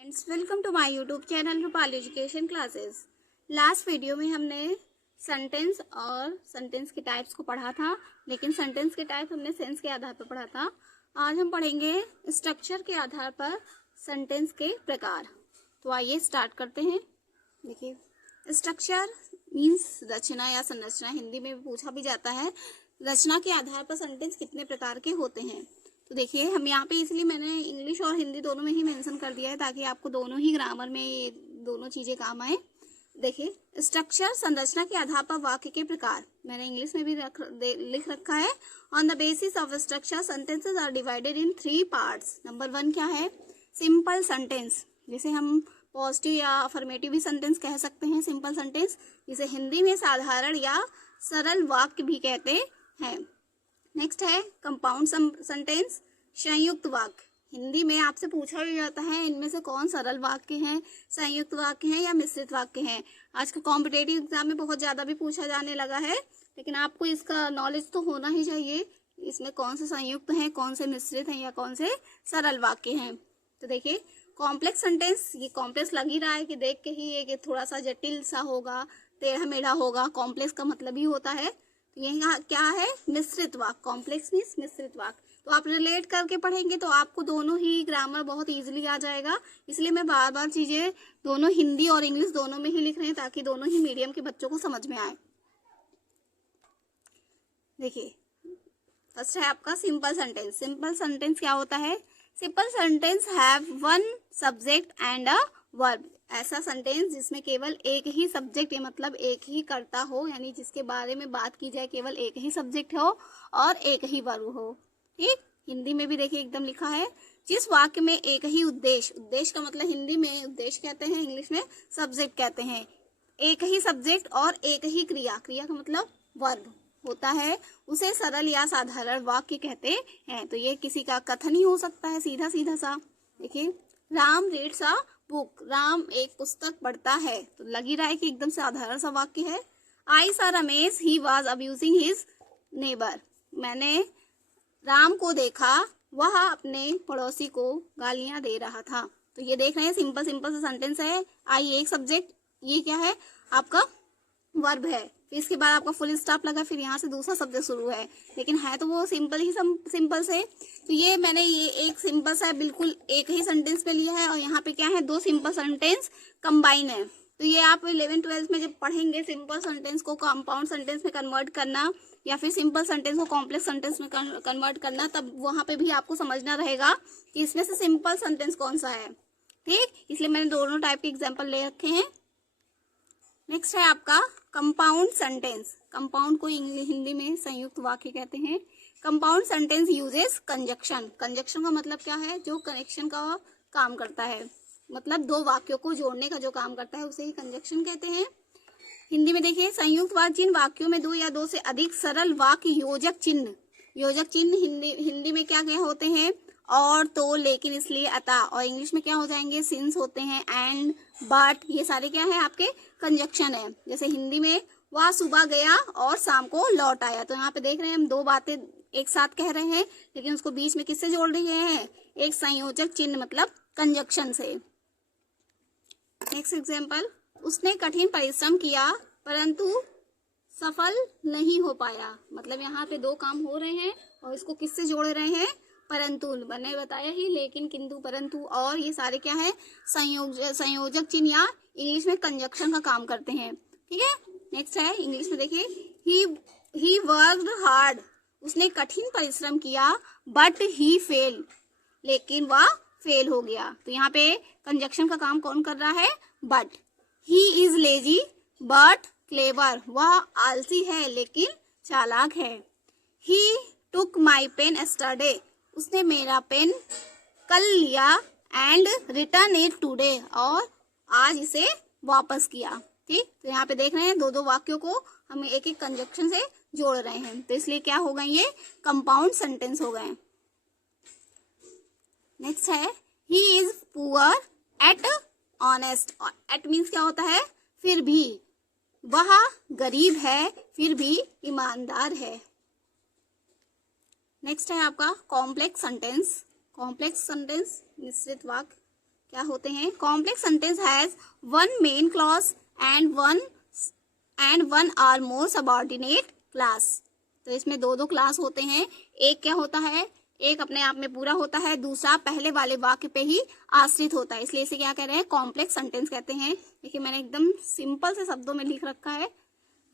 Friends, welcome to my YouTube channel Rupali education classes. Last video में हमने sentence और sentence के टाइप्स को पढ़ा था, लेकिन सेंटेंस के टाइप हमने सेंस के आधार पर पढ़ा था। आज हम पढ़ेंगे स्ट्रक्चर के आधार पर सेंटेंस के प्रकार। तो आइए स्टार्ट करते हैं। देखिए, स्ट्रक्चर मीन्स रचना या संरचना, हिंदी में पूछा भी जाता है रचना के आधार पर सेंटेंस कितने प्रकार के होते हैं। तो देखिए, हम यहाँ पे इसलिए मैंने इंग्लिश और हिंदी दोनों में ही मेंशन कर दिया है ताकि आपको दोनों ही ग्रामर में ये दोनों चीजें काम आए। देखिए, स्ट्रक्चर संरचना के आधार पर वाक्य के प्रकार मैंने इंग्लिश में भी लिख रखा है। On the basis of structure sentences are divided in 3 parts. Number 1 क्या है? सिंपल सेंटेंस, जिसे हम पॉजिटिव या अफर्मेटिव भी सेंटेंस कह सकते हैं। सिंपल सेंटेंस, जिसे हिंदी में साधारण या सरल वाक्य भी कहते हैं। नेक्स्ट है कंपाउंड सेंटेंस, संयुक्त वाक्य। हिंदी में आपसे पूछा भी जाता है इनमें से कौन सरल वाक्य है, संयुक्त वाक्य है या मिश्रित वाक्य है। आज के कॉम्पिटेटिव एग्जाम में बहुत ज्यादा भी पूछा जाने लगा है, लेकिन आपको इसका नॉलेज तो होना ही चाहिए इसमें कौन से संयुक्त हैं, कौन से मिश्रित हैं या कौन से सरल वाक्य हैं। तो देखिए, कॉम्प्लेक्स सेंटेंस, ये कॉम्प्लेक्स लग ही रहा है कि देख के ही ये थोड़ा सा जटिल सा होगा, टेढ़ा मेढ़ा होगा। कॉम्प्लेक्स का मतलब ही होता है। यहाँ क्या है? मिश्रित वाक्य। कॉम्प्लेक्स मीन्स मिश्रित वाक्य। तो आप रिलेट करके पढ़ेंगे तो आपको दोनों ही ग्रामर बहुत इजीली आ जाएगा। इसलिए मैं बार बार चीजें दोनों हिंदी और इंग्लिश दोनों में ही लिख रहे हैं ताकि दोनों ही मीडियम के बच्चों को समझ में आए। देखिए, फर्स्ट है आपका सिंपल सेंटेंस। सिंपल सेंटेंस क्या होता है? Simple sentence have one subject and a verb. ऐसा सेंटेंस जिसमें केवल एक ही सब्जेक्ट, ये मतलब एक ही कर्ता हो, यानी जिसके बारे में बात की जाए केवल एक ही सब्जेक्ट हो और एक ही वर्ब हो। ठीक, हिंदी में भी देखिए एकदम लिखा है, जिस वाक्य में एक ही उद्देश्य, उद्देश्य का मतलब हिंदी में उद्देश्य कहते हैं, इंग्लिश में सब्जेक्ट कहते हैं। एक ही सब्जेक्ट और एक ही क्रिया, क्रिया का मतलब वर्ब होता है, उसे सरल या साधारण वाक्य कहते हैं। तो ये किसी का कथन ही हो सकता है, सीधा सीधा सा। देखिए, Ram reads a book. Ram एक पुस्तक पढ़ता है, तो लग ही रहा है कि एकदम साधारण सा वाक्य है। I saw Ramesh, he was abusing his neighbour. मैंने राम को देखा, वह अपने पड़ोसी को गालियां दे रहा था। तो ये देख रहे हैं, सिंपल सिंपल सा सेंटेंस है। आई एक सब्जेक्ट, ये क्या है? आपका वर्ब है। फिर इसके बाद आपका फुल स्टॉप लगा, फिर यहाँ से दूसरा शब्द शुरू है, लेकिन है तो वो सिंपल ही सिंपल से। तो ये मैंने ये एक सिंपल सा बिल्कुल एक ही सेंटेंस पे लिया है, और यहाँ पे क्या है? 2 सिंपल सेंटेंस कंबाइन है। तो ये आप 11th-12th में जब पढ़ेंगे सिंपल सेंटेंस को कंपाउंड सेंटेंस में कन्वर्ट करना या फिर सिंपल सेंटेंस को कॉम्प्लेक्स सेंटेंस में कन्वर्ट करना, तब वहां पे भी आपको समझना रहेगा कि इसमें से सिंपल सेंटेंस कौन सा है। ठीक, इसलिए मैंने दोनों टाइप के एग्जाम्पल ले रखे हैं। नेक्स्ट है आपका कंपाउंड सेंटेंस। कंपाउंड को हिंदी में संयुक्त वाक्य कहते हैं। Compound sentence uses conjunction. Conjunction का मतलब क्या है? जो कनेक्शन का काम करता है, मतलब 2 वाक्यों को जोड़ने का जो काम करता है उसे ही कंजक्शन कहते हैं। हिंदी में देखिए, संयुक्त वाक्य जिन वाक्यों में 2 या 2 से अधिक सरल वाक्य योजक चिन्ह, योजक चिन्ह हिंदी में क्या क्या होते हैं? और, तो, लेकिन, इसलिए, अतः। और इंग्लिश में क्या हो जाएंगे? सिंस होते हैं, एंड, बट। ये सारे क्या है? आपके कंजक्शन है। जैसे हिंदी में वह सुबह गया और शाम को लौट आया। तो यहाँ पे देख रहे हैं हम 2 बातें एक साथ कह रहे हैं, लेकिन उसको बीच में किससे जोड़ रहे हैं? एक संयोजक चिन्ह मतलब कंजक्शन से। नेक्स्ट एग्जाम्पल, उसने कठिन परिश्रम किया परंतु सफल नहीं हो पाया। मतलब यहाँ पे 2 काम हो रहे हैं और इसको किससे जोड़ रहे हैं? परंतु। मैंने बताया ही, लेकिन, किंतु, परंतु, और, ये सारे क्या है? संयोजक चिन्ह या इंग्लिश में कंजक्शन का काम करते हैं। ठीक है, नेक्स्ट है इंग्लिश में देखिए, ही वर्कड हार्ड। उसने कठिन परिश्रम किया, बट ही फेल। लेकिन वह फेल हो गया। तो यहाँ पे कंजक्शन का काम कौन कर रहा है? But. He is lazy but clever. वह आलसी है लेकिन चालाक है। ही टुक माई पेन एस्टरडे। उसने मेरा पेन कल लिया, एंड रिटर्न इट टुडे। और आज इसे वापस किया। ठीक, तो यहाँ पे देख रहे हैं 2 वाक्यों को हम एक एक कंजक्शन से जोड़ रहे हैं, तो इसलिए क्या हो गए? ये कंपाउंड सेंटेंस हो गए। नेक्स्ट है, he is poor at honest. At means क्या होता है? फिर भी। वह गरीब है फिर भी ईमानदार है। नेक्स्ट है आपका कॉम्प्लेक्स सेंटेंस। कॉम्प्लेक्स सेंटेंस मिश्रित वाक्य। क्या होते हैं? Complex sentence has one main clause and one are more subordinate class. तो इसमें दो क्लास होते हैं। एक क्या होता है? एक अपने आप में पूरा होता है, दूसरा पहले वाले वाक्य पे ही आश्रित होता है, इसलिए इसे क्या कह रहे हैं? कॉम्प्लेक्स सेंटेंस कहते हैं। देखिए मैंने एकदम सिंपल से शब्दों में लिख रखा है।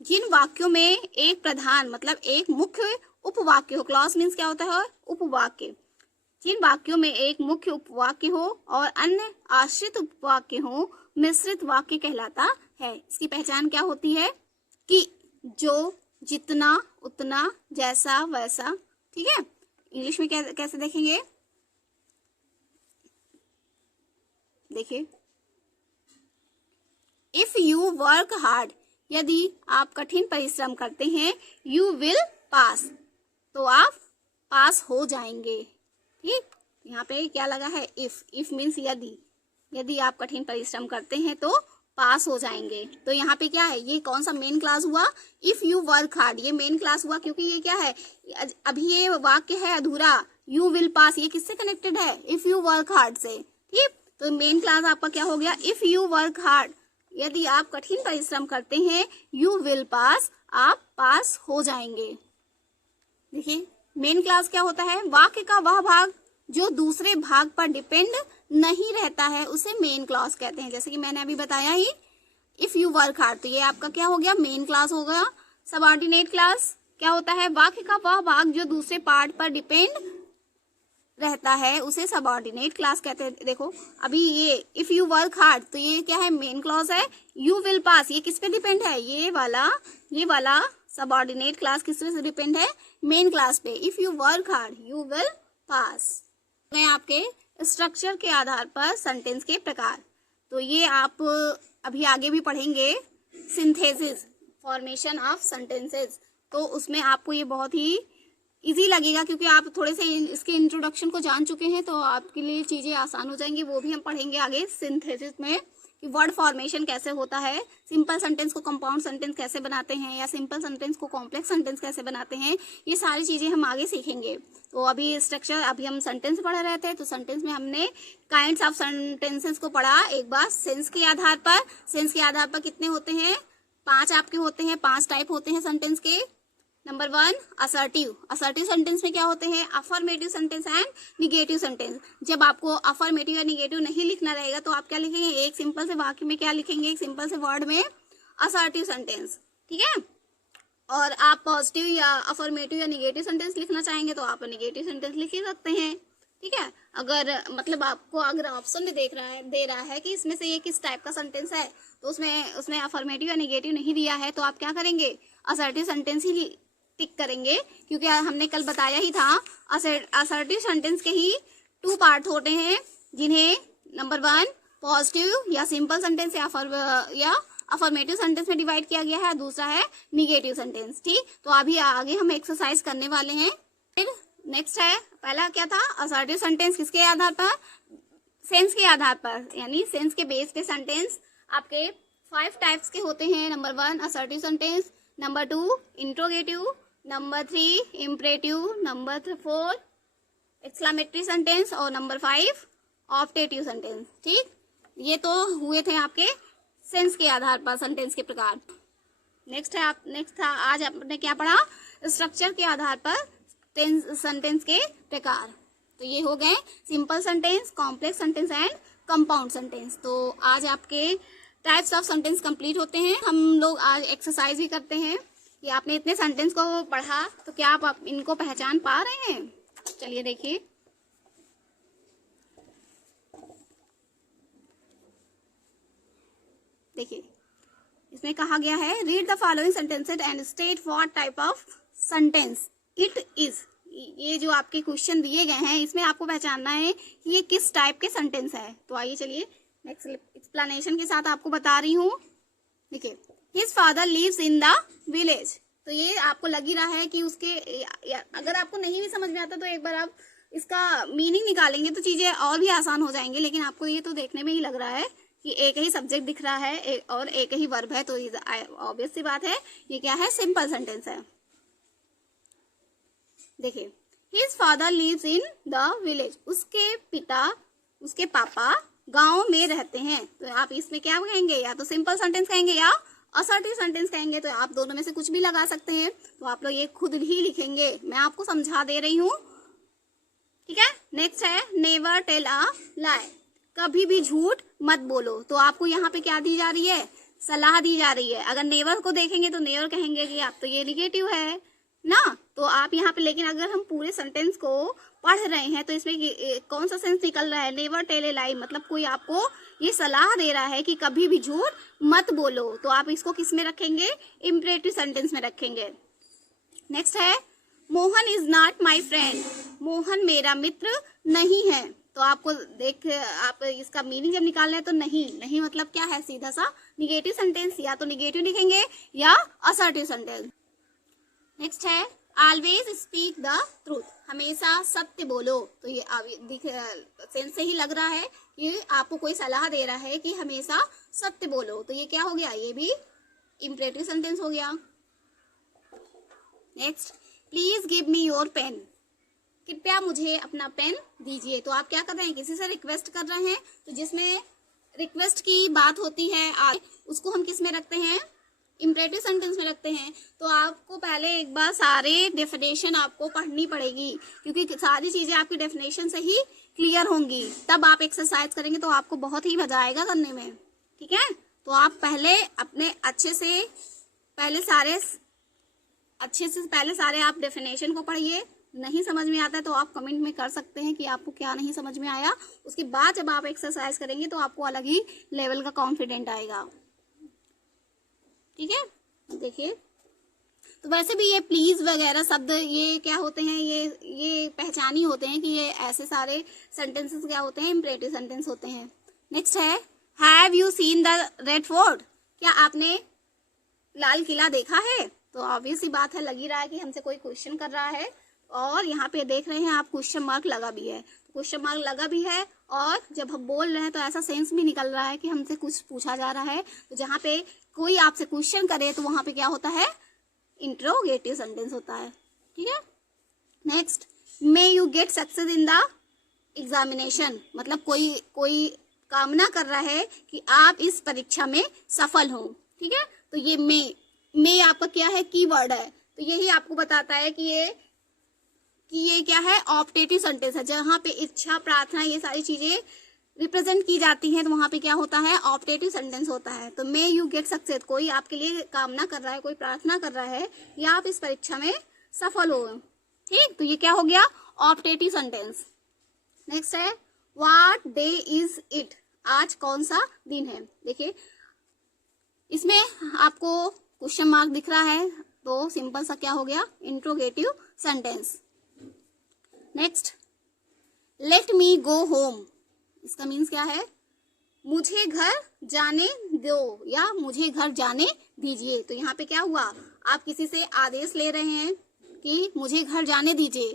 जिन वाक्यों में एक प्रधान मतलब एक मुख्य उपवाक्य हो, क्लॉज मीन्स क्या होता है? उपवाक्य। जिन वाक्यों में एक मुख्य उपवाक्य हो और अन्य आश्रित उपवाक्य हो, मिश्रित वाक्य कहलाता है। इसकी पहचान क्या होती है? कि जो, जितना, उतना, जैसा, वैसा। ठीक है, इंग्लिश में कैसे देखेंगे? देखिए, इफ यू वर्क हार्ड, यदि आप कठिन परिश्रम करते हैं, यू विल पास, तो आप पास हो जाएंगे। ठीक, यहाँ पे क्या लगा है? इफ मीन्स यदि आप कठिन परिश्रम करते हैं तो पास हो जाएंगे। तो यहाँ पे क्या है? ये कौन सा मेन क्लास हुआ? इफ यू वर्क हार्ड, ये मेन क्लास हुआ क्योंकि ये क्या है? अभी ये वाक्य है अधूरा। यू विल पास ये किससे कनेक्टेड है? इफ यू वर्क हार्ड से। ठीक, तो मेन क्लास आपका क्या हो गया? इफ यू वर्क हार्ड, यदि आप कठिन परिश्रम करते हैं, यू विल पास, आप पास हो जाएंगे। देखिए मेन क्लास क्या होता है? वाक्य का वह भाग जो दूसरे भाग पर डिपेंड नहीं रहता है उसे मेन क्लॉज कहते हैं। जैसे कि मैंने अभी बताया ही, इफ यू वर्क हार्ड, तो ये आपका क्या हो गया? मेन क्लास हो गया। सबऑर्डिनेट क्लास क्या होता है? वाक्य का वह भाग जो दूसरे पार्ट पर डिपेंड रहता है उसे सबऑर्डिनेट क्लास कहते हैं। देखो अभी ये इफ यू वर्क हार्ड, तो ये क्या है? मेन क्लॉज है। यू विल पास, ये किस पे डिपेंड है? ये वाला सबऑर्डिनेट क्लास किस पे डिपेंड है? मेन क्लास पे। If you work hard you will pass. मैं आपके स्ट्रक्चर के आधार पर सेंटेंस के प्रकार, तो ये आप अभी आगे भी पढ़ेंगे। सिंथेसिस, फॉर्मेशन ऑफ सेंटेंसेस, तो उसमें आपको ये बहुत ही इजी लगेगा क्योंकि आप थोड़े से इसके इंट्रोडक्शन को जान चुके हैं, तो आपके लिए चीजें आसान हो जाएंगी। वो भी हम पढ़ेंगे आगे सिंथेसिस में कि वर्ड फॉर्मेशन कैसे होता है, सिंपल सेंटेंस को कंपाउंड सेंटेंस कैसे बनाते हैं, या सिंपल सेंटेंस को कॉम्प्लेक्स सेंटेंस कैसे बनाते हैं। ये सारी चीजें हम आगे सीखेंगे। तो अभी स्ट्रक्चर, अभी हम सेंटेंस पढ़ रहे थे, तो सेंटेंस में हमने काइंड्स ऑफ सेंटेंसेस को पढ़ा। एक बार सेंस के आधार पर, सेंस के आधार पर कितने होते हैं? 5 आपके होते हैं, 5 टाइप होते हैं सेंटेंस के। Number 1 assertive. असर्टिव सेंटेंस में क्या होते हैं? Affirmative sentence and negative sentence. जब आपको अफर्मेटिव या निगेटिव नहीं लिखना रहेगा तो आप क्या लिखेंगे? एक सिंपल से वाक्य में क्या लिखेंगे? एक सिंपल से वर्ड में असर्टिव सेंटेंस। ठीक है, और आप पॉजिटिव या अफर्मेटिव या निगेटिव सेंटेंस लिखना चाहेंगे तो आप निगेटिव सेंटेंस लिख ही सकते हैं। ठीक है, अगर मतलब आपको अगर ऑप्शन में दे रहा है कि इसमें से ये किस टाइप का सेंटेंस है, तो उसमें अफर्मेटिव या निगेटिव नहीं दिया है, तो आप क्या करेंगे? असर्टिव सेंटेंस ही टिक करेंगे, क्योंकि हमने कल बताया ही था असर्टिव सेंटेंस के ही 2 पार्ट होते हैं, जिन्हें नंबर 1 पॉजिटिव या सिंपल सेंटेंस या अफर्मेटिव सेंटेंस में डिवाइड किया गया है, दूसरा है निगेटिव सेंटेंस। ठीक, तो अभी आगे हम एक्सरसाइज करने वाले हैं। फिर नेक्स्ट है, पहला क्या था? असर्टिव सेंटेंस किसके आधार पर? सेंस के आधार पर, यानी सेंस के बेस पे सेंटेंस आपके 5 टाइप्स के होते हैं। Number 1 assertive sentence, number 2 interrogative, number 3 imperative, number 4 exclamatory sentence और नंबर 5 ऑप्टेटिव सेंटेंस। ठीक, ये तो हुए थे आपके सेंस के आधार पर सेंटेंस के प्रकार। नेक्स्ट था आज आपने क्या पढ़ा? स्ट्रक्चर के आधार पर सेंटेंस के प्रकार। तो ये हो गए simple sentence, complex sentence and compound sentence. तो आज आपके टाइप्स ऑफ सेंटेंस कंप्लीट होते हैं। हम लोग आज एक्सरसाइज भी करते हैं कि आपने इतने सेंटेंस को पढ़ा, तो क्या आप इनको पहचान पा रहे हैं? चलिए देखिए, इसमें कहा गया है read the following sentences and state what type of sentence it is. ये जो आपके क्वेश्चन दिए गए हैं, इसमें आपको पहचानना है कि ये किस टाइप के सेंटेंस है। तो आइए चलिए नेक्स्ट एक्सप्लेनेशन के साथ आपको बता रही हूँ। देखिए, his father lives in the village. तो ये आपको लग ही रहा है कि उसके, अगर आपको नहीं भी समझ में आता तो एक बार आप इसका मीनिंग निकालेंगे तो चीजें और भी आसान हो जाएंगी। लेकिन आपको ये तो देखने में ही लग रहा है कि एक ही सब्जेक्ट दिख रहा है और एक ही वर्ब है, तो ऑब्वियस सी बात है ये क्या है? सिंपल सेंटेंस है। देखिए, his father lives in the village. उसके पापा गांव में रहते हैं। तो आप इसमें क्या कहेंगे, या तो सिंपल सेंटेंस कहेंगे या असर्टिव सेंटेंस कहेंगे। तो आप दोनों में से कुछ भी लगा सकते हैं। तो आप लोग ये खुद ही लिखेंगे, मैं आपको समझा दे रही हूँ, ठीक है। नेक्स्ट है नेवर टेल अ लाई, कभी भी झूठ मत बोलो। तो आपको यहाँ पे क्या दी जा रही है, सलाह दी जा रही है। अगर नेवर को देखेंगे तो नेवर कहेंगे कि आप तो ये निगेटिव है ना, तो आप यहाँ पे, लेकिन अगर हम पूरे सेंटेंस को पढ़ रहे हैं तो इसमें कौन सा सेंस निकल रहा है, नेवर टेल ए लाई, मतलब कोई आपको ये सलाह दे रहा है कि कभी भी झूठ मत बोलो। तो आप इसको किस में रखेंगे, इम्परेटिव सेंटेंस में रखेंगे। नेक्स्ट है Mohan is not my friend, Mohan मेरा मित्र नहीं है। तो आपको आप इसका मीनिंग जब निकालना है तो नहीं मतलब क्या है, सीधा सा निगेटिव सेंटेंस, या तो निगेटिव लिखेंगे या असर्टिव सेंटेंस। नेक्स्ट है ऑलवेज स्पीक द ट्रूथ, हमेशा सत्य बोलो। तो ये सेंस से ही लग रहा है कि आपको कोई सलाह दे रहा है कि हमेशा सत्य बोलो। तो ये क्या हो गया, ये भी इम्परेटिव सेंटेंस हो गया। Next please give me your pen, कृपया मुझे अपना पेन दीजिए। तो आप क्या कर रहे हैं, किसी से रिक्वेस्ट कर रहे हैं। तो जिसमें रिक्वेस्ट की बात होती है उसको हम किस में रखते हैं, इम्परेटिव सेंटेंस में रखते हैं। तो आपको पहले एक बार सारे डेफिनेशन आपको पढ़नी पड़ेगी, क्योंकि सारी चीजें आपकी डेफिनेशन से ही क्लियर होंगी। तब आप एक्सरसाइज करेंगे तो आपको बहुत ही मजा आएगा करने में, ठीक है। तो आप पहले अपने अच्छे से पहले सारे आप डेफिनेशन को पढ़िए। नहीं समझ में आता है तो आप कमेंट में कर सकते हैं कि आपको क्या नहीं समझ में आया। उसके बाद जब आप एक्सरसाइज करेंगे तो आपको अलग ही लेवल का कॉन्फिडेंट आएगा, ठीक है। देखिए, तो वैसे भी ये प्लीज वगैरह शब्द ये क्या होते हैं, ये पहचान ही होते हैं कि ये ऐसे सारे सेंटेंसेस क्या होते हैं, इम्परेटिव सेंटेंस होते हैं। नेक्स्ट है have you seen the red fort, क्या आपने लाल किला देखा है। तो ऑब्वियस सी बात है, लग ही रहा है कि हमसे कोई क्वेश्चन कर रहा है। और यहाँ पे देख रहे हैं आप क्वेश्चन मार्क लगा भी है, क्वेश्चन मार्क लगा भी है। और जब हम बोल रहे हैं तो ऐसा सेंस भी निकल रहा है कि हमसे कुछ पूछा जा रहा है। तो जहाँ पे कोई आपसे क्वेश्चन करे तो वहां पे क्या होता है, इंट्रोगेटिव सेंटेंस होता है, ठीक है। Next may you get success in the examination, मतलब कोई कामना कर रहा है कि आप इस परीक्षा में सफल हो, ठीक है। तो ये मे आपका क्या है, कीवर्ड है। तो यही आपको बताता है कि ये क्या है, ऑप्टेटिव सेंटेंस है। जहाँ पे इच्छा, प्रार्थना, ये सारी चीजें रिप्रेजेंट की जाती हैं तो वहां पे क्या होता है, ऑप्टेटिव सेंटेंस होता है। तो मे यू गेट सक्सेस, कोई आपके लिए कामना कर रहा है, कोई प्रार्थना कर रहा है या आप इस परीक्षा में सफल हो, ठीक। तो ये क्या हो गया, ऑप्टेटिव सेंटेंस। नेक्स्ट है व्हाट डे इज इट, आज कौन सा दिन है। देखिए इसमें आपको क्वेश्चन मार्क दिख रहा है, तो सिंपल सा क्या हो गया, interrogative sentence. Next let me go home, इसका मीन्स क्या है, मुझे घर जाने दो या मुझे घर जाने दीजिए। तो यहाँ पे क्या हुआ, आप किसी से आदेश ले रहे हैं कि मुझे घर जाने दीजिए,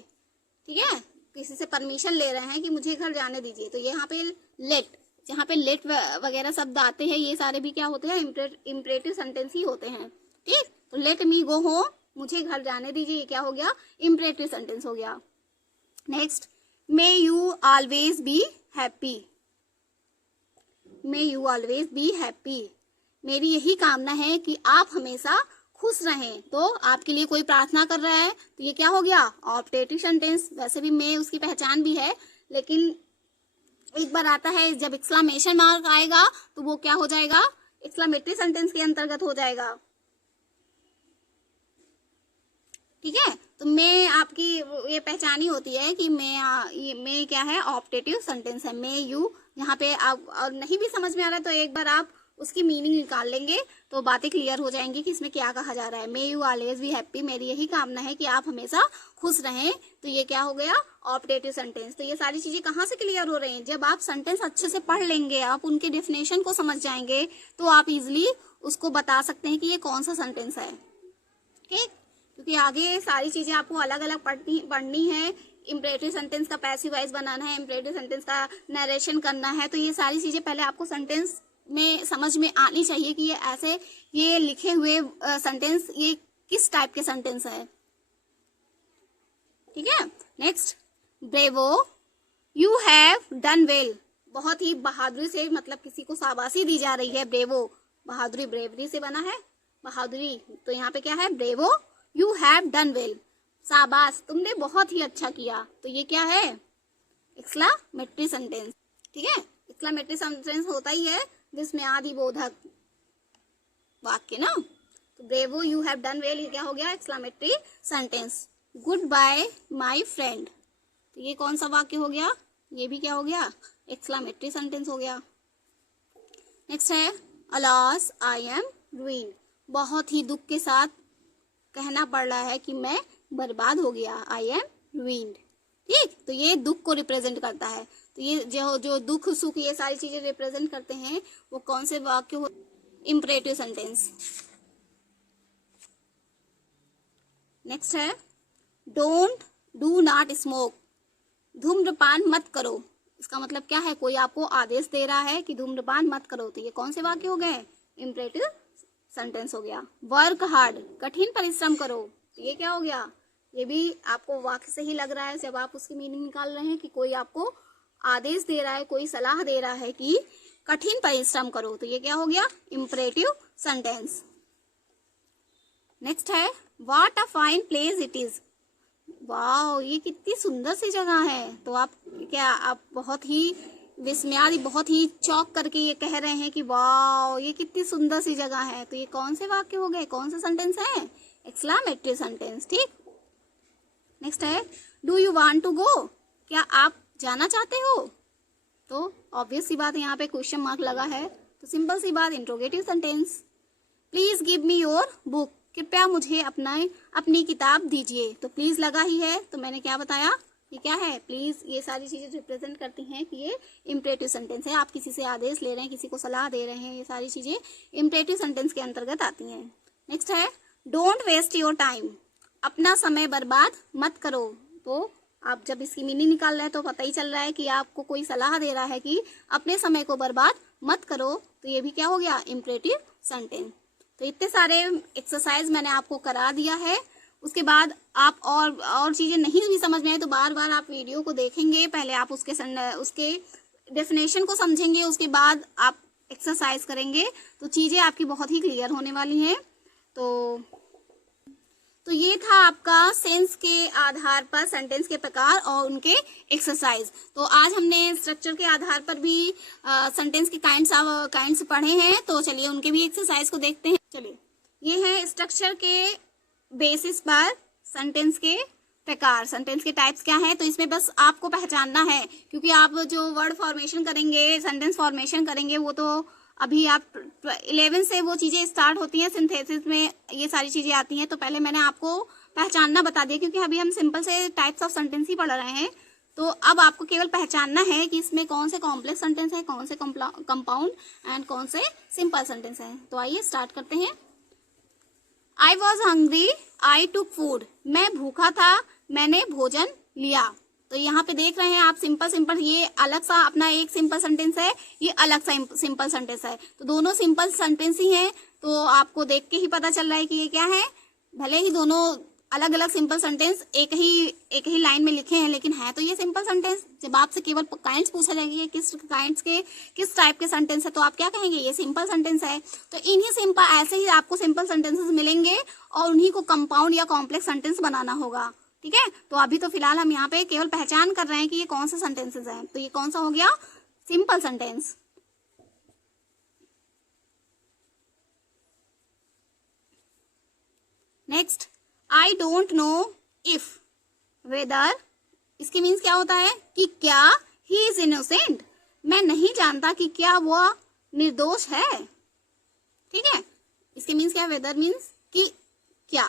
ठीक है, किसी से परमिशन ले रहे हैं कि मुझे घर जाने दीजिए। तो यहाँ पे लेट, जहाँ पे लेट वगैरह शब्द आते हैं ये सारे भी क्या होते हैं, इम्परेटिव सेंटेंस ही होते हैं, ठीक। तो लेट मी गो होम, मुझे घर जाने दीजिए, ये क्या हो गया, इम्परेटिव सेंटेंस हो गया। Next may you always be happy, may you always be happy, मेरी यही कामना है कि आप हमेशा खुश रहें। तो आपके लिए कोई प्रार्थना कर रहा है तो ये क्या हो गया, ऑप्टेटिव सेंटेंस। वैसे भी मे उसकी पहचान भी है, लेकिन एक बार आता है जब एक्सक्लेमेशन मार्क आएगा तो वो क्या हो जाएगा, एक्सक्लेमेटरी सेंटेंस के अंतर्गत हो जाएगा, ठीक है। तो मे आपकी ये पहचान ही होती है कि मे क्या है, ऑप्टेटिव सेंटेंस है। मे यू, यहाँ पे आप और नहीं भी समझ में आ रहा है तो एक बार आप उसकी मीनिंग निकाल लेंगे तो बातें क्लियर हो जाएंगी कि इसमें क्या कहा जा रहा है। May you always be happy, मेरी यही कामना है कि आप हमेशा खुश रहें। तो ये क्या हो गया, ऑप्टेटिव सेंटेंस। तो ये सारी चीजें कहाँ से क्लियर हो रही हैं, जब आप सेंटेंस अच्छे से पढ़ लेंगे, आप उनके डेफिनेशन को समझ जाएंगे तो आप इजिली उसको बता सकते हैं कि ये कौन सा सेंटेंस है, ठीक। क्योंकि आगे सारी चीजें आपको अलग अलग पढ़नी है। इम्परेटिव सेंटेंस का पैसिव वॉइस बनाना है, इम्परेटिव सेंटेंस का नरेशन करना है। तो ये सारी चीजें पहले आपको सेंटेंस में समझ में आनी चाहिए कि ये लिखे हुए सेंटेंस ये किस टाइप के सेंटेंस है, ठीक है। Next bravo, you have done well, बहुत ही बहादुरी से, मतलब किसी को शाबाशी दी जा रही है। ब्रेवो, बहादुरी, ब्रेवरी से बना है बहादुरी, तो यहाँ पे क्या है, bravo, you have done well, शाबाश तुमने बहुत ही अच्छा किया। तो ये क्या है, एक्सक्लेमेटरी सेंटेंस। ठीक है, एक्सक्लेमेटरी सेंटेंस होता ही है जिसमें आदि बोधक वाक्य ना। तो bravo, you have done well, ये क्या हो गया, exclamatory sentence. Goodbye my friend, तो ये कौन सा वाक्य हो गया, ये भी क्या हो गया, एक्सक्लेमेटरी सेंटेंस हो गया। नेक्स्ट है अलास आई एम ruined, बहुत ही दुख के साथ कहना पड़ रहा है कि मैं बर्बाद हो गया, आई एम ruined। ठीक, तो ये दुख को रिप्रेजेंट करता है। तो ये जो दुख सुख ये सारी चीजें रिप्रेजेंट करते हैं वो कौन से वाक्य हो, इम्परेटिव सेंटेंस। नेक्स्ट है डू नॉट स्मोक, धूम्रपान मत करो। इसका मतलब क्या है, कोई आपको आदेश दे रहा है कि धूम्रपान मत करो, तो ये कौन से वाक्य हो गए, इम्परेटिव सेंटेंस हो गया। वर्क हार्ड, कठिन परिश्रम करो, तो ये क्या हो गया, ये भी आपको वाक्य से ही लग रहा है जब आप उसकी मीनिंग निकाल रहे हैं कि कोई आपको आदेश दे रहा है, कोई सलाह दे रहा है कि कठिन परिश्रम करो, तो ये क्या हो गया, इम्परेटिव सेंटेंस। नेक्स्ट है what a fine place it is, wow ये कितनी सुंदर सी जगह है। तो आप बहुत ही विस्मयादि, बहुत ही चौंक करके ये कह रहे हैं कि वाओ ये कितनी सुंदर सी जगह है। तो ये कौन से वाक्य हो गए, कौन से सेंटेंस है, एक्सक्लेमेटरी सेंटेंस। ठीक, नेक्स्ट है do you want to go, क्या आप जाना चाहते हो। तो ऑब्वियस सी बात है, यहाँ पे क्वेश्चन मार्क लगा है, तो सिंपल सी बात, interrogative sentence. Please give me your book, कृपया मुझे अपनी किताब दीजिए। तो प्लीज लगा ही है, तो मैंने क्या बताया, ये क्या है, प्लीज। ये सारी चीजें रिप्रेजेंट करती हैं कि ये इम्परेटिव सेंटेंस है। आप किसी से आदेश ले रहे हैं, किसी को सलाह दे रहे हैं, ये सारी चीजें इम्परेटिव सेंटेंस के अंतर्गत आती हैं। नेक्स्ट है डोंट वेस्ट योर टाइम, अपना समय बर्बाद मत करो। तो आप जब इसकी मीनिंग निकाल रहे हैं तो पता ही चल रहा है कि आपको कोई सलाह दे रहा है कि अपने समय को बर्बाद मत करो, तो ये भी क्या हो गया, इम्परेटिव सेंटेंस। तो इतने सारे एक्सरसाइज मैंने आपको करा दिया है। उसके बाद आप और चीजें नहीं भी समझ में आए तो बार बार आप वीडियो को देखेंगे, पहले आप उसके डेफिनेशन को समझेंगे, उसके बाद आप एक्सरसाइज करेंगे, तो चीजें आपकी बहुत ही क्लियर होने वाली हैं। तो ये था आपका सेंस के आधार पर सेंटेंस के प्रकार और उनके एक्सरसाइज। तो आज हमने स्ट्रक्चर के आधार पर भी सेंटेंस के काइंड्स पढ़े हैं, तो चलिए उनके भी एक्सरसाइज को देखते हैं। चलिए, ये है स्ट्रक्चर के बेसिस पर सेंटेंस के प्रकार, सेंटेंस के टाइप्स क्या है। तो इसमें बस आपको पहचानना है, क्योंकि आप जो वर्ड फॉर्मेशन करेंगे, सेंटेंस फॉर्मेशन करेंगे, वो तो अभी आप 11 से वो चीजें स्टार्ट होती हैं, सिंथेसिस में ये सारी चीजें आती हैं। तो पहले मैंने आपको पहचानना बता दिया, क्योंकि अभी हम सिंपल से टाइप्स ऑफ सेंटेंस ही पढ़ रहे हैं। तो अब आपको केवल पहचानना है कि इसमें कौन से कॉम्प्लेक्स सेंटेंस है, कौन से कंपाउंड एंड कौन से सिंपल सेंटेंस है। तो आइए स्टार्ट करते हैं। I was hungry, I took food, मैं भूखा था, मैंने भोजन लिया। तो यहाँ पे देख रहे हैं आप, सिंपल ये अलग सा अपना एक सिंपल सेंटेंस है, ये अलग सा सिंपल सेंटेंस है। तो दोनों सिंपल सेंटेंस ही हैं, तो आपको देख के ही पता चल रहा है कि ये क्या है। भले ही दोनों अलग अलग सिंपल सेंटेंस एक ही लाइन में लिखे हैं, लेकिन है तो ये सिंपल सेंटेंस। जब आपसे केवल काइंड्स पूछा जाएगा किस काइंड्स के किस टाइप के सेंटेंस है, तो आप क्या कहेंगे, ये सिंपल सेंटेंस है। तो इन्हीं सिंपल ऐसे ही आपको सिंपल सेंटेंसेस मिलेंगे और उन्हीं को कंपाउंड या कॉम्प्लेक्स सेंटेंस बनाना होगा। ठीक है, तो अभी तो फिलहाल हम यहाँ पे केवल पहचान कर रहे हैं कि ये कौन से सेंटेंसेस हैं। तो ये कौन सा हो गया, simple sentence. Next, I don't know if whether, इसके मीन्स क्या होता है कि क्या ही इज इनोसेंट, मैं नहीं जानता कि क्या वो निर्दोष है। ठीक है, इसके मीन्स क्या, वेदर मीन्स कि क्या।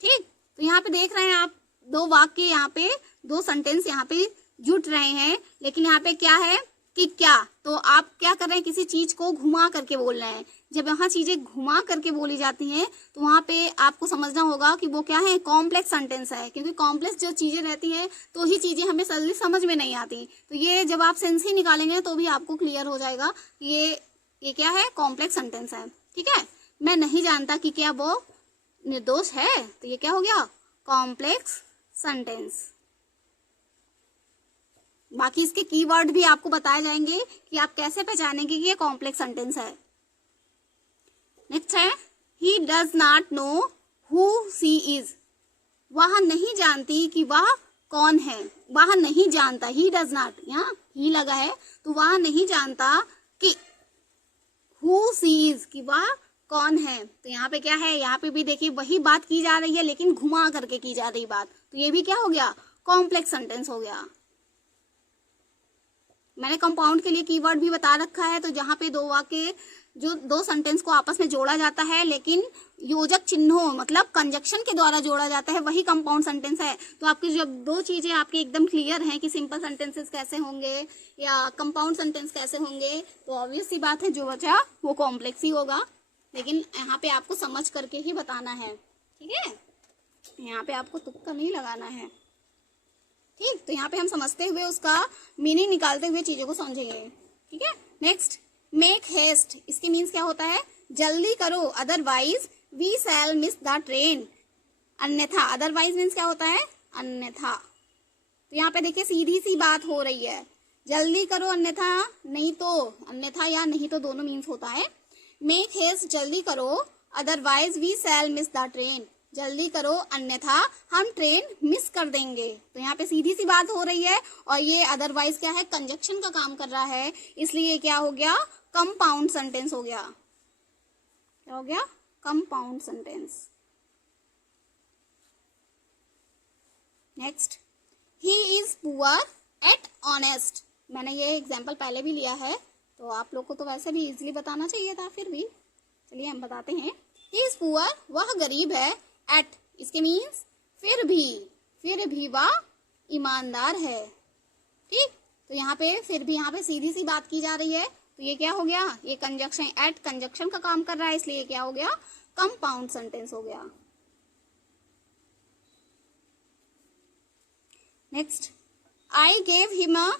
ठीक, तो यहाँ पे देख रहे हैं आप, दो वाक्य यहाँ पे, दो सेंटेंस यहाँ पे जुट रहे हैं, लेकिन यहाँ पे क्या है कि क्या। तो आप क्या कर रहे हैं, किसी चीज को घुमा करके बोल रहे हैं। जब यहाँ चीजें घुमा करके बोली जाती हैं तो वहां पे आपको समझना होगा कि वो क्या है, कॉम्प्लेक्स सेंटेंस है, क्योंकि कॉम्प्लेक्स जो चीजें रहती हैं तो ही चीजें हमें जल्दी समझ में नहीं आती। तो ये जब आप सेंस ही निकालेंगे तो भी आपको क्लियर हो जाएगा ये क्या है, कॉम्प्लेक्स सेंटेंस है। ठीक है, मैं नहीं जानता कि क्या वो निर्दोष है, तो ये क्या हो गया, कॉम्प्लेक्स सेंटेंस। बाकी इसके कीवर्ड भी आपको बताए जाएंगे कि आप कैसे पहचानेंगे कि ये कॉम्प्लेक्स सेंटेंस है। नेक्स्ट है he does not know who she is. वह नहीं जानती कि वह कौन है। वह नहीं जानता, ही डज नॉट, यहाँ ही लगा है तो वह नहीं जानता कि हु शी इज, कि वह कौन है। तो यहाँ पे क्या है, यहाँ पे भी देखिए वही बात की जा रही है लेकिन घुमा करके की जा रही बात, तो ये भी क्या हो गया, कॉम्प्लेक्स सेंटेंस हो गया। मैंने कंपाउंड के लिए कीवर्ड भी बता रखा है, तो जहां पे दो वाक्य जो दो सेंटेंस को आपस में जोड़ा जाता है लेकिन योजक चिन्हों मतलब कंजक्शन के द्वारा जोड़ा जाता है, वही कंपाउंड सेंटेंस है। तो आपकी जब दो चीजें आपकी एकदम क्लियर हैं कि सिंपल सेंटेंसेस कैसे होंगे या कंपाउंड सेंटेंस कैसे होंगे, तो ऑब्वियस सी बात है जो बचा वो कॉम्प्लेक्स ही होगा, लेकिन यहाँ पे आपको समझ करके ही बताना है। ठीक है, यहाँ पे आपको तुक्का नहीं लगाना है। ठीक, तो यहाँ पे हम समझते हुए उसका मीनिंग निकालते हुए चीजों को समझेंगे। ठीक है, नेक्स्ट मेक हेस्ट, इसके मीन्स क्या होता है, जल्दी करो, otherwise we shall miss the train, अन्यथा। अदरवाइज मीन्स क्या होता है, अन्यथा। तो यहाँ पे देखिए सीधी सी बात हो रही है, जल्दी करो अन्यथा नहीं तो, अन्यथा या नहीं तो दोनों मीन्स होता है। मेक हेस्ट जल्दी करो, otherwise we shall miss the train, जल्दी करो अन्यथा हम ट्रेन मिस कर देंगे। तो यहाँ पे सीधी सी बात हो रही है और ये अदरवाइज क्या है, कंजक्शन का काम कर रहा है, इसलिए क्या हो गया, कंपाउंड सेंटेंस हो गया। क्या हो गया, compound sentence. Next he is poor at honest, मैंने ये एग्जाम्पल पहले भी लिया है तो आप लोग को तो वैसे भी इजिली बताना चाहिए था, फिर भी चलिए हम बताते हैं। ही इज पुअर, वह गरीब है, एट इसके मीन्स फिर भी वह ईमानदार है। ठीक, तो यहाँ पे फिर भी यहाँ पे सीधी सी बात की जा रही है, तो ये क्या हो गया, ये कंजक्शन, एट कंजक्शन का काम कर रहा है, इसलिए क्या हो गया, कंपाउंड सेंटेंस हो गया। Next I gave him a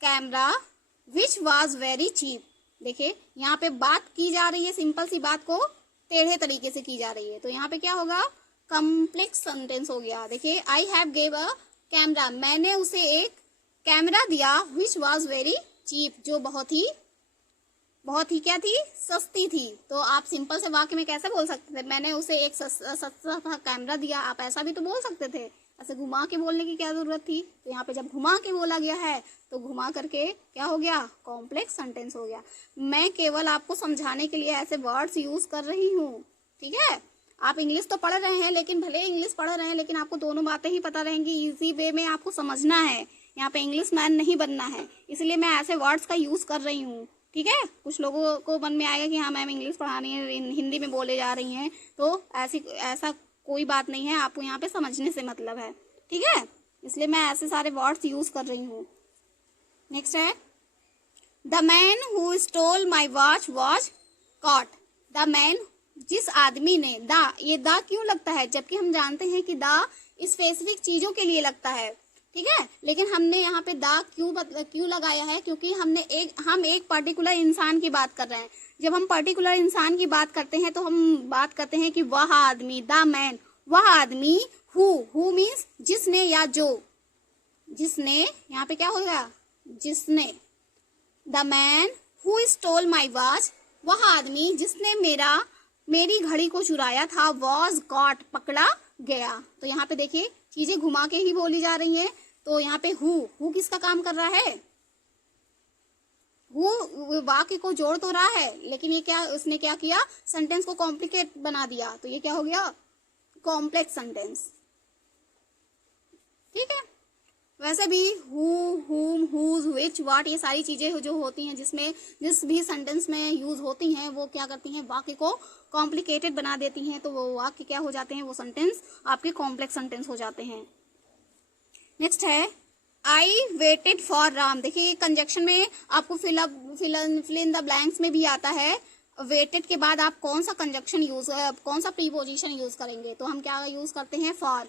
camera which was very cheap. देखिए यहाँ पे बात की जा रही है, सिंपल सी बात को टेढ़े तरीके से की जा रही है, तो यहाँ पे क्या होगा, कॉम्प्लेक्स सेंटेंस हो गया। देखिए I have gave a camera, मैंने उसे एक कैमरा दिया, विच वॉज वेरी चीप, जो बहुत ही क्या थी, सस्ती थी। तो आप सिंपल से वाक्य में कैसे बोल सकते थे, मैंने उसे एक सस्ता कैमरा दिया, आप ऐसा भी तो बोल सकते थे, ऐसे घुमा के बोलने की क्या जरूरत थी। तो यहाँ पे जब घुमा के बोला गया है तो घुमा करके क्या हो गया, कॉम्प्लेक्स सेंटेंस हो गया। मैं केवल आपको समझाने के लिए ऐसे वर्ड्स यूज कर रही हूँ। ठीक है, आप इंग्लिश तो पढ़ रहे हैं, लेकिन भले इंग्लिश पढ़ रहे हैं लेकिन आपको दोनों बातें ही पता रहेंगी, इजी वे में आपको समझना है, यहाँ पे इंग्लिश मैन नहीं बनना है, इसलिए मैं ऐसे वर्ड्स का यूज कर रही हूँ। ठीक है, कुछ लोगों को मन में आएगा कि हाँ मैम इंग्लिश पढ़ानी है, हिंदी में बोले जा रही हैं, तो ऐसा कोई बात नहीं है, आपको यहाँ पे समझने से मतलब है। ठीक है, इसलिए मैं ऐसे सारे वर्ड्स यूज कर रही हूँ। नेक्स्ट है the man who stole my watch was caught. The man, जिस आदमी ने, द, ये द क्यों लगता है, जबकि हम जानते हैं कि द स्पेसिफिक चीजों के लिए लगता है। ठीक है, लेकिन हमने यहाँ पे द क्यों लगाया है, क्योंकि हम एक पर्टिकुलर इंसान की बात कर रहे हैं। जब हम पर्टिकुलर इंसान की बात करते हैं तो हम बात करते हैं कि वह आदमी, द मैन, वह आदमी, हु मीन्स जिसने या जो, जिसने, यहाँ पे क्या हो गया, जिसने। The man who stole my watch, वह आदमी जिसने मेरी घड़ी को चुराया था, वॉज गॉट, पकड़ा गया। तो यहाँ पे देखिए चीजें घुमा के ही बोली जा रही हैं, तो यहाँ पे हु किसका काम कर रहा है, हु वाक्य को जोड़ तो रहा है, लेकिन ये क्या, उसने क्या किया, सेंटेंस को कॉम्प्लिकेट बना दिया, तो ये क्या हो गया, कॉम्प्लेक्स सेंटेंस। ठीक है, वैसे भी हु, हुम, हुज, व्हिच, व्हाट, ये सारी चीजें जो होती हैं जिस भी सेंटेंस में यूज होती हैं वो क्या करती हैं, वाक्य को कॉम्प्लिकेटेड बना देती हैं, तो वो वाक्य क्या हो जाते हैं, वो सेंटेंस आपके कॉम्प्लेक्स सेंटेंस हो जाते हैं। नेक्स्ट है आई वेटेड फॉर राम। देखिए कंजक्शन में आपको फिल इन द ब्लैंक्स में भी आता है, वेटेड के बाद आप कौन सा कंजक्शन कौन सा प्रीपोजिशन यूज करेंगे, तो हम क्या यूज करते हैं, फॉर।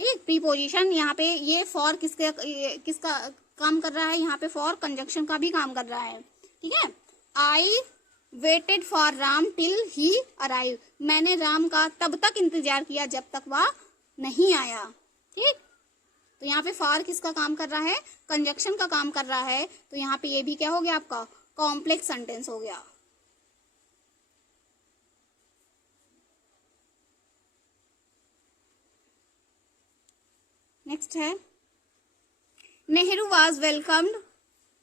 ठीक, प्रीपोजिशन, यहाँ पे ये फॉर किसका काम कर रहा है, यहाँ पे फॉर कंजक्शन का भी काम कर रहा है। ठीक है, I waited for Ram till he arrive, मैंने राम का तब तक इंतजार किया जब तक वह नहीं आया। ठीक, तो यहाँ पे फॉर किसका काम कर रहा है, कंजक्शन का काम कर रहा है, तो यहाँ पे ये भी क्या हो गया आपका कॉम्प्लेक्स सेंटेंस हो गया। नेक्स्ट है Nehru was welcomed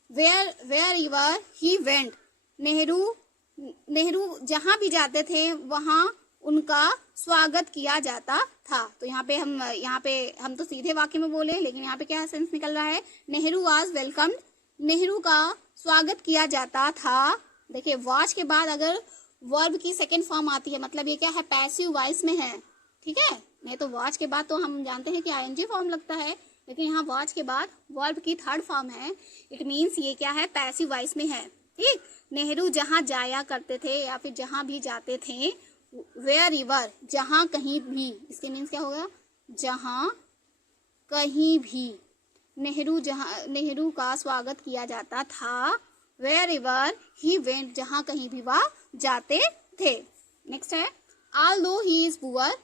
wherever he went. Nehru जहां भी जाते थे वहां उनका स्वागत किया जाता था। तो यहाँ पे हम तो सीधे वाक्य में बोले, लेकिन यहाँ पे क्या सेंस निकल रहा है, नेहरू वॉज वेलकम्ड, नेहरू का स्वागत किया जाता था। देखिए वॉज के बाद अगर वर्ब की सेकंड फॉर्म आती है, मतलब ये क्या है, पैसिव वॉइस में है, ठीक है। नहीं तो वॉच के बाद तो हम जानते हैं कि आईएनजी फॉर्म लगता है, लेकिन यहाँ वॉच के बाद वर्ब की थर्ड फॉर्म है, इट मीन्स ये क्या है, पैसिव वॉइस में है, ठीक। नेहरू जहाँ जाया करते थे या फिर जहाँ भी जाते थे, वेयर एवर जहाँ कहीं भी, इसके मीन्स क्या होगा, जहाँ कहीं भी नेहरू का स्वागत किया जाता था, वेयर एवर ही वेंट जहाँ कहीं भी वह जाते थे। नेक्स्ट है ऑल्दो ही इज पुअर।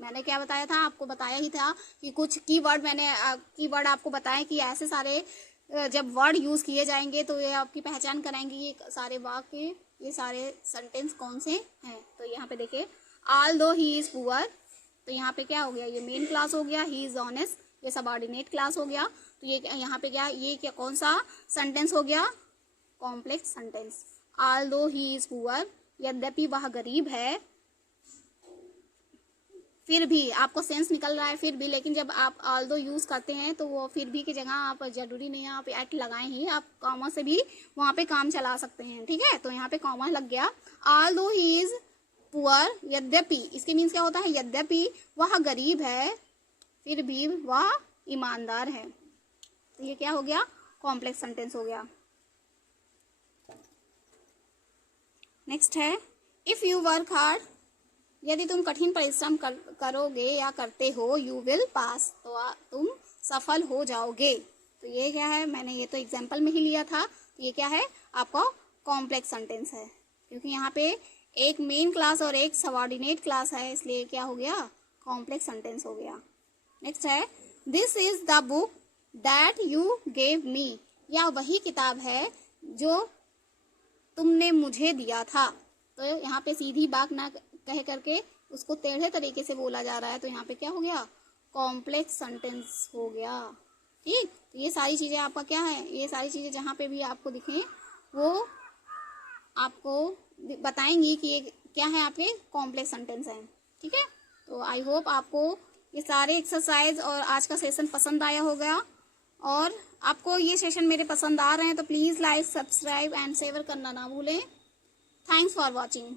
मैंने क्या बताया था, आपको बताया ही था कि कुछ कीवर्ड आपको बताया कि ऐसे सारे जब वर्ड यूज किए जाएंगे तो ये आपकी पहचान कराएंगे ये सारे वाक्य, ये सारे सेंटेंस कौन से हैं। तो यहाँ पे देखिए ऑल्दो ही इज पुअर, तो यहाँ पे क्या हो गया, ये मेन क्लास हो गया, ही इज ऑनेस्ट ये सबऑर्डिनेट क्लास हो गया। तो ये यहाँ पे क्या, ये क्या कौन सा सेंटेंस हो गया, complex sentence. Although he is poor, यद्यपि वह गरीब है, फिर भी आपको सेंस निकल रहा है फिर भी, लेकिन जब आप ऑल्दो यूज करते हैं तो वो फिर भी की जगह आप जरूरी नहीं है आप एट लगाए ही, आप कॉमा से भी वहां पे काम चला सकते हैं, ठीक है। तो यहाँ पे कॉमा लग गया, ऑल्दो ही इज पुअर, यद्यपि, इसके मीन्स क्या होता है, यद्यपि वह गरीब है फिर भी वह ईमानदार है। तो ये क्या हो गया, कॉम्प्लेक्स सेंटेंस हो गया। नेक्स्ट है इफ यू वर्क हार्ड, यदि तुम कठिन परिश्रम करोगे या करते हो, यू विल पास तो तुम सफल हो जाओगे। तो ये क्या है, मैंने ये तो एग्जाम्पल में ही लिया था, तो ये क्या है आपका कॉम्प्लेक्स सेंटेंस है, क्योंकि यहाँ पे एक मेन क्लास और एक सबऑर्डिनेट क्लास है, इसलिए क्या हो गया, कॉम्प्लेक्स सेंटेंस हो गया। नेक्स्ट है this is the book that you gave me, यह वही किताब है जो तुमने मुझे दिया था। तो यहाँ पे सीधी बात ना कह करके उसको टेढ़े तरीके से बोला जा रहा है, तो यहाँ पे क्या हो गया, कॉम्प्लेक्स सेंटेंस हो गया, ठीक। तो ये सारी चीजें आपका क्या है, ये सारी चीजें जहाँ पे भी आपको दिखें वो आपको बताएंगी कि ये क्या है, आपके कॉम्प्लेक्स सेंटेंस है, ठीक है। तो आई होप आपको ये सारे एक्सरसाइज और आज का सेशन पसंद आया होगा, और आपको ये सेशन मेरे पसंद आ रहे हैं तो please like, subscribe and share करना ना भूलें। Thanks for watching.